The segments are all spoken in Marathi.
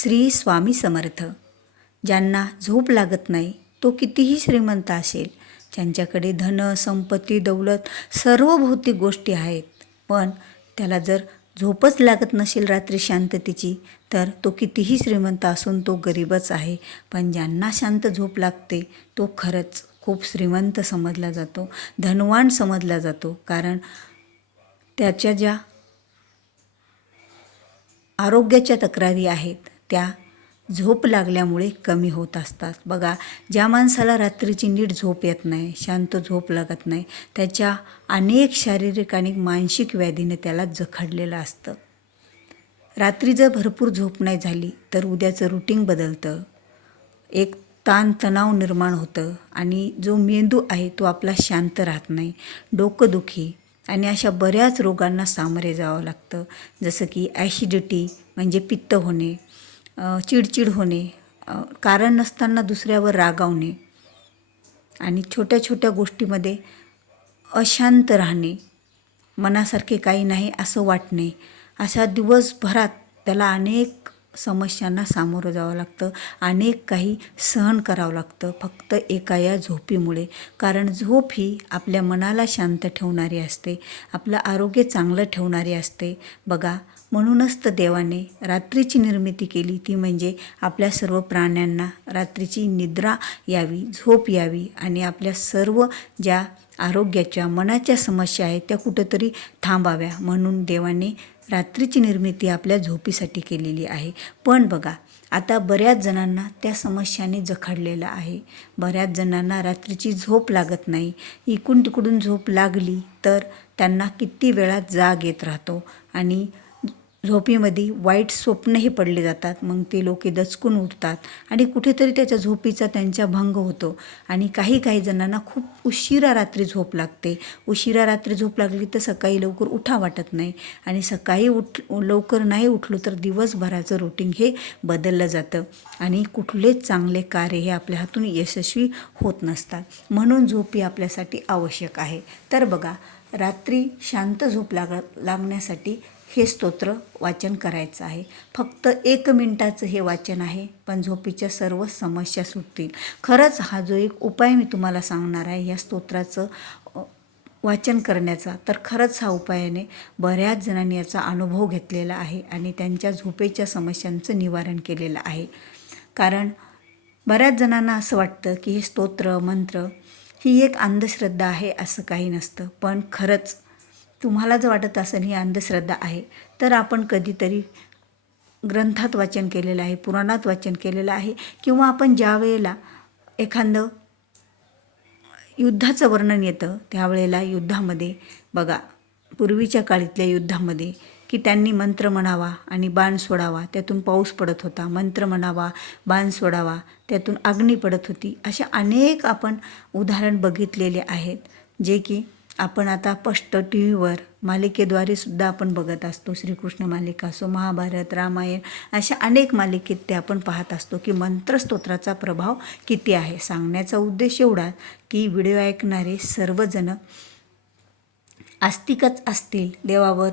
श्री स्वामी समर्थ. ज्यांना झोप लागत नाही तो कितीही श्रीमंत असेल ज्यांच्याकडे धन संपत्ती दौलत सर्व भौतिक गोष्टी आहेत पण त्याला जर झोपच लागत नसेल रात्री शांततेची तर तो कितीही श्रीमंत असून तो गरीबच आहे. पण ज्यांना शांत झोप लागते तो खरंच खूप श्रीमंत समजला जातो धनवान समजला जातो. कारण त्याच्या ज्या आरोग्याच्या तक्रारी आहेत त्या झोप लागल्यामुळे कमी होत असतात. बघा ज्या माणसाला रात्रीची नीट झोप येत नाही शांत झोप लागत नाही त्याच्या अनेक शारीरिक आणि मानसिक व्याधीने त्याला जखडलेलं असतं. रात्री जर भरपूर झोप नाही झाली तर उद्याचं रुटीन बदलतं. एक ताणतणाव निर्माण होतं आणि जो मेंदू आहे तो आपला शांत राहत नाही डोकंदुखी आणि अशा बऱ्याच रोगांना सामोरे जावं लागतं. जसं की ॲसिडिटी म्हणजे पित्त होणे चिडचिड होणे कारण नसताना दुसऱ्यावर रागावणे आणि छोट्या छोट्या गोष्टीमध्ये अशांत राहणे मनासारखे काही नाही असं वाटणे अशा दिवसभरात त्याला अनेक समस्यांना सामोरं जावं लागतं. अनेक काही सहन करावं लागतं. फक्त एका या झोपीमुळे. कारण झोप ही आपल्या मनाला शांत ठेवणारी असते. आपलं आरोग्य चांगलं ठेवणारी असते. बघा म्हणूनच तर देवाने रात्रीची निर्मिती केली. ती म्हणजे आपल्या सर्व प्राण्यांना रात्रीची निद्रा यावी झोप यावी आणि आपल्या सर्व ज्या आरोग्याच्या मनाच्या समस्या आहेत त्या कुठंतरी थांबाव्या. म्हणून देवाने रात्रीची निर्मिती आपल्या झोपीसाठी केलेली आहे. पण बघा आता बऱ्याच जणांना त्या समस्याने जखडलेलं आहे. बऱ्याच जणांना रात्रीची झोप लागत नाही. इकडून तिकडून झोप लागली तर त्यांना किती वेळात जाग येत राहतो आणि झोपीमध्ये वाईट स्वप्नही पडले जातात. मग ते लोक दचकून उठतात आणि कुठेतरी त्याच्या झोपीचा त्यांचा भंग होतो. आणि काही काही जणांना खूप उशिरा रात्री झोप लागते. उशिरा रात्री झोप लागली तर सकाळी लवकर उठा वाटत नाही. आणि सकाळी उठ लवकर नाही उठलो तर दिवसभराचं रुटीन हे बदललं जातं. आणि कुठलेच चांगले कार्य हे आपल्या हातून यशस्वी होत नसतात. म्हणून झोप ही आपल्यासाठी आवश्यक आहे. तर बघा रात्री शांत झोप लाग लागण्यासाठी हे स्तोत्र वाचन करायचं आहे. फक्त एक मिनटाचं हे वाचन आहे पण झोपीच्या सर्व समस्या सुटतील. खरंच हा जो एक उपाय मी तुम्हाला सांगणार आहे या स्तोत्राचं वाचन करण्याचा तर खरंच हा उपायाने बऱ्याच जणांनी याचा अनुभव घेतलेला आहे आणि त्यांच्या झोपेच्या समस्यांचं निवारण केलेलं आहे. कारण बऱ्याच जणांना असं वाटतं की हे स्तोत्र मंत्र ही एक अंधश्रद्धा आहे असं काही नसतं पण खरंच तुम्हाला जर वाटत असेल ही अंधश्रद्धा आहे तर आपण कधीतरी ग्रंथात वाचन केलेलं आहे पुराणात वाचन केलेलं आहे किंवा आपण ज्या वेळेला एखादं युद्धाचं वर्णन येतं त्यावेळेला युद्धामध्ये बघा पूर्वीच्या काळीतल्या युद्धामध्ये की त्यांनी मंत्र म्हणावा आणि बाण सोडावा त्यातून पाऊस पडत होता मंत्र म्हणावा बाण सोडावा त्यातून अग्नी पडत होती अशा अनेक आपण उदाहरण बघितलेले आहेत जे की आपण आता स्पष्ट टी व्हीवर मालिकेद्वारे सुद्धा आपण बघत असतो. श्रीकृष्ण मालिका असो महाभारत रामायण अशा अनेक मालिकेत ते आपण पाहत असतो की मंत्रस्तोत्राचा प्रभाव किती आहे. सांगण्याचा उद्देश एवढा की व्हिडिओ ऐकणारे सर्वजण आस्तिकच असतील देवावर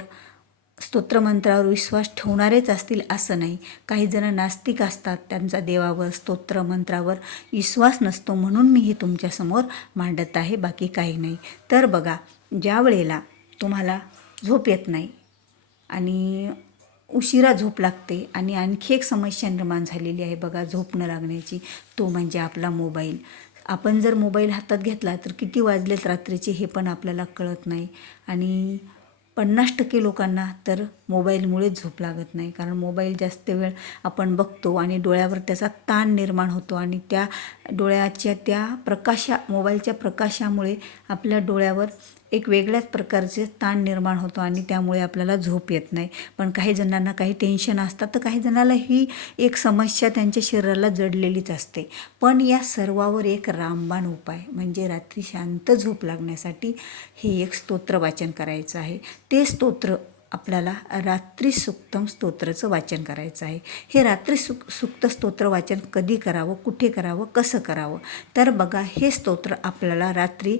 स्तोत्रमंत्रावर विश्वास ठेवणारेच असतील असं नाही. काही जण नास्तिक असतात त्यांचा देवावर स्तोत्रमंत्रावर विश्वास नसतो म्हणून मी हे तुमच्यासमोर मांडत आहे बाकी काही नाही. तर बघा ज्या वेळेला तुम्हाला झोप येत नाही आणि उशिरा झोप लागते आणि आणखी एक समस्या निर्माण झालेली आहे बघा झोप न लागण्याची तो म्हणजे आपला मोबाईल. आपण जर मोबाईल हातात घेतला तर किती वाजलेत रात्रीचे हे पण आपल्याला कळत नाही. आणि पन्नास टक्के लोकांना तर मोबाईलमुळेच झोप लागत नाही. कारण मोबाईल जास्त वेळ आपण बघतो आणि डोळ्यावर त्याचा ताण निर्माण होतो आणि त्या डोळ्याच्या त्या प्रकाशा मोबाईलच्या प्रकाशामुळे आपल्या डोळ्यावर एक वेगळ्याच प्रकारचे ताण निर्माण होतो आणि त्यामुळे आपल्याला झोप येत नाही. पण काही जणांना काही टेन्शन असतात तर काही जणाला ही एक समस्या त्यांच्या शरीराला जडलेलीच असते. पण या सर्वावर एक रामबाण उपाय म्हणजे रात्री शांत झोप लागण्यासाठी हे एक स्तोत्र वाचन करायचं आहे. ते स्तोत्र आपल्याला रात्री सुक्तम स्तोत्राचं वाचन करायचं आहे. हे रात्री सुक सुक्त स्तोत्र वाचन कधी करावं कुठे करावं कसं करावं? तर बघा हे स्तोत्र आपल्याला रात्री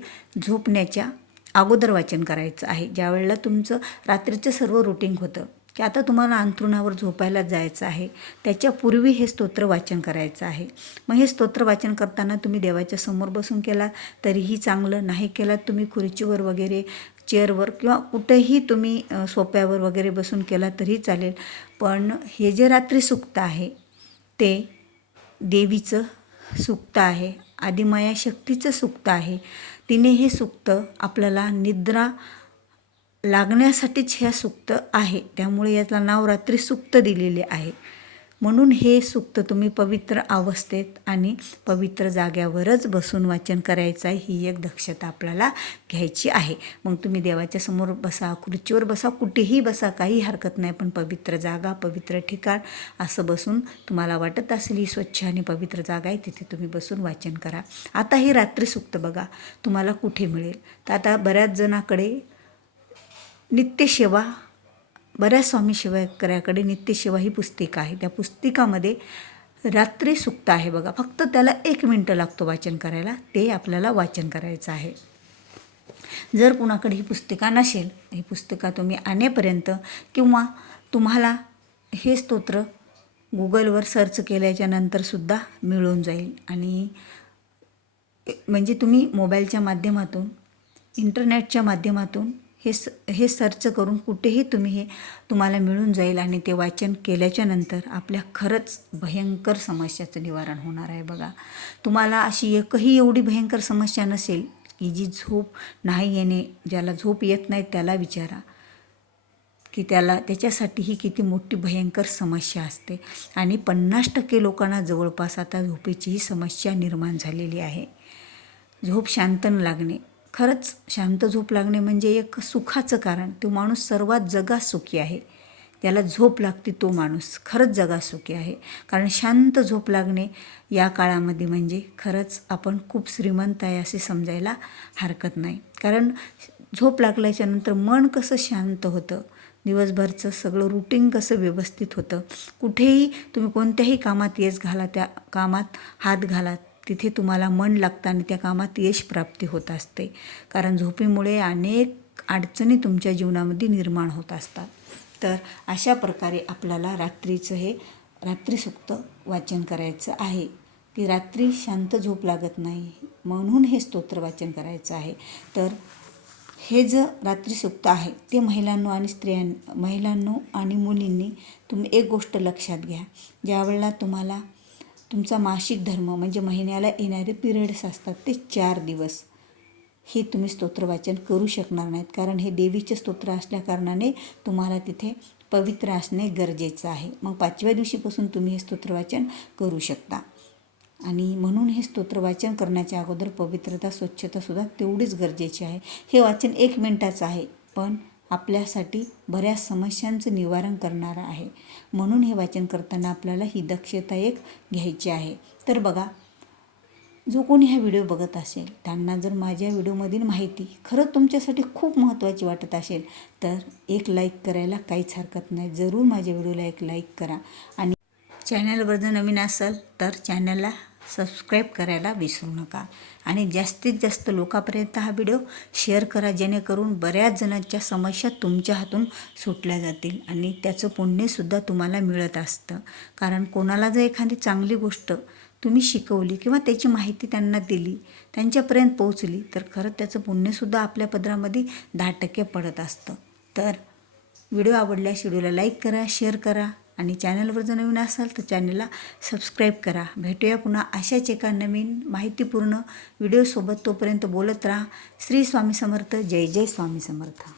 झोपण्याच्या अगोदर वाचन करायचं आहे. ज्या वेळेला तुमचं रात्रीचं सर्व रुटीन होतं की आता तुम्हाला अंथरुणावर झोपायला जायचं आहे त्याच्यापूर्वी हे स्तोत्र वाचन करायचं आहे. मग हे स्तोत्र वाचन करताना तुम्ही देवाच्या समोर बसून केला तरीही चांगलं नाही केलात तुम्ही खुर्चीवर वगैरे चेअरवर किंवा कुठेही तुम्ही सोप्यावर वगैरे बसून केला तरी चालेल. पण हे जे रात्री सुक्त आहे ते देवीचं सुक्त आहे आदिमाया शक्तीचं सुक्त आहे. तिने हे सुक्त आपल्याला निद्रा लागण्यासाठीच ह्या सुक्त आहे. त्यामुळे याला नाव रात्री सुक्त दिलेले आहे. म्हणून हे सुक्त तुम्ही पवित्र अवस्थेत आणि पवित्र जाग्यावरच बसून वाचन करायचं आहे ही एक दक्षता आपल्याला घ्यायची आहे. मग तुम्ही देवाच्या समोर बसा खुर्चीवर बसा कुठेही बसा काही हरकत नाही पण पवित्र जागा पवित्र ठिकाण असं बसून तुम्हाला वाटत असेल ही स्वच्छ आणि पवित्र जागा आहे तिथे तुम्ही बसून वाचन करा. आता हे रात्री सुक्त बघा तुम्हाला कुठे मिळेल? तर आता बऱ्याच जणाकडे नित्यसेवा बऱ्याच स्वामी शिवकऱ्याकडे नित्यशिवा ही पुस्तिका आहे. त्या पुस्तिकामध्ये रात्री सुक्त आहे बघा. फक्त त्याला एक मिनटं लागतो वाचन करायला. ते आपल्याला वाचन करायचं आहे. जर कुणाकडे ही पुस्तिका नसेल ही पुस्तिका तुम्ही आणेपर्यंत किंवा तुम्हाला हे स्तोत्र गुगलवर सर्च केल्याच्या नंतरसुद्धा मिळून जाईल. आणि म्हणजे तुम्ही मोबाईलच्या माध्यमातून इंटरनेटच्या माध्यमातून हे स हे सर्च करून कुठेही तुम्ही हे तुम्हाला मिळून जाईल आणि ते वाचन केल्याच्यानंतर आपल्या खरंच भयंकर समस्याचं निवारण होणार आहे बघा. तुम्हाला अशी एकही एवढी भयंकर समस्या नसेल की जी झोप नाही येणे ज्याला झोप येत नाही त्याला विचारा. की त्याला त्याच्यासाठी ही किती मोठी भयंकर समस्या असते. आणि पन्नास टक्के लोकांना जवळपास आता झोपेचीही समस्या निर्माण झालेली आहे. झोप शांतन लागणे खरंच शांत झोप लागणे म्हणजे एक सुखाचं कारण. तो माणूस सर्वात जगात सुखी आहे. त्याला झोप लागते तो माणूस. खरंच जगात सुखी आहे. कारण शांत झोप लागणे या काळामध्ये म्हणजे खरंच आपण खूप श्रीमंत आहे असे समजायला हरकत नाही. कारण झोप लागल्याच्यानंतर मन कसं शांत होतं? दिवसभरचं सगळं रुटीन कसं व्यवस्थित होतं? कुठेही तुम्ही कोणत्याही कामात यश घाला त्या कामात हात घाला तिथे तुम्हाला मन लागतं आणि त्या कामात यश प्राप्ती होत असते. कारण झोपेमुळे अनेक अडचणी तुमच्या जीवनामध्ये निर्माण होत असतात. तर अशा प्रकारे आपल्याला रात्रीचं हे रात्रीसुक्त वाचन करायचं आहे. की रात्री शांत झोप लागत नाही म्हणून हे स्तोत्र वाचन करायचं आहे. तर हे जे रात्रीसुक्त आहे ते महिलांनो आणि स्त्रियां महिलांनो आणि मुलींनी तुम्ही एक गोष्ट लक्षात घ्या. ज्यावेळेला तुम्हाला तुमचा मासिक धर्म म्हणजे महिन्याला येणारे पिरियड्स असतात ते चार दिवस. हे तुम्ही स्तोत्रवाचन करू शकणार नाहीत कारण हे देवीचे स्तोत्र असल्याकारणाने तुम्हाला तिथे पवित्र असणे गरजेचं आहे. मग पाचव्या दिवशीपासून तुम्ही हे स्तोत्रवाचन करू शकता. आणि म्हणून हे स्तोत्रवाचन करण्याच्या अगोदर पवित्रता स्वच्छतासुद्धा तेवढीच गरजेची आहे. हे वाचन एक मिनटाचं आहे पण आपल्यासाठी बऱ्याच समस्यांचं निवारण करणारं आहे. म्हणून हे वाचन करताना आपल्याला ही दक्षता एक घ्यायची आहे. तर बघा जो कोणी हा व्हिडिओ बघत असेल त्यांना जर माझ्या व्हिडिओमधील माहिती खरं तुमच्यासाठी खूप महत्त्वाची वाटत असेल तर एक लाईक करायला काहीच हरकत नाही. जरूर माझ्या व्हिडिओला एक लाईक करा. आणि चॅनलवर जर नवीन असाल तर चॅनलला सबस्क्राईब करायला विसरू नका. आणि जास्तीत जास्त लोकांपर्यंत हा व्हिडिओ शेअर करा जेणेकरून बऱ्याच जणांच्या समस्या तुमच्या हातून सुटल्या जातील आणि त्याचं पुण्यसुद्धा तुम्हाला मिळत असतं. कारण कोणाला जर एखादी चांगली गोष्ट तुम्ही शिकवली किंवा त्याची माहिती त्यांना दिली त्यांच्यापर्यंत पोहोचली तर खरं त्याचं पुण्यसुद्धा आपल्या पदरामध्ये दहा टक्के पडत असतं. तर व्हिडिओ आवडल्यास व्हिडिओला लाईक करा शेअर करा. आणि चॅनलवर जर नवीन असाल तर चॅनलला सबस्क्राईब करा. भेटूया पुन्हा अशाच एका नवीन माहितीपूर्ण व्हिडिओसोबत तोपर्यंत बोलत राहा. श्री स्वामी समर्थ. जय जय स्वामी समर्थ.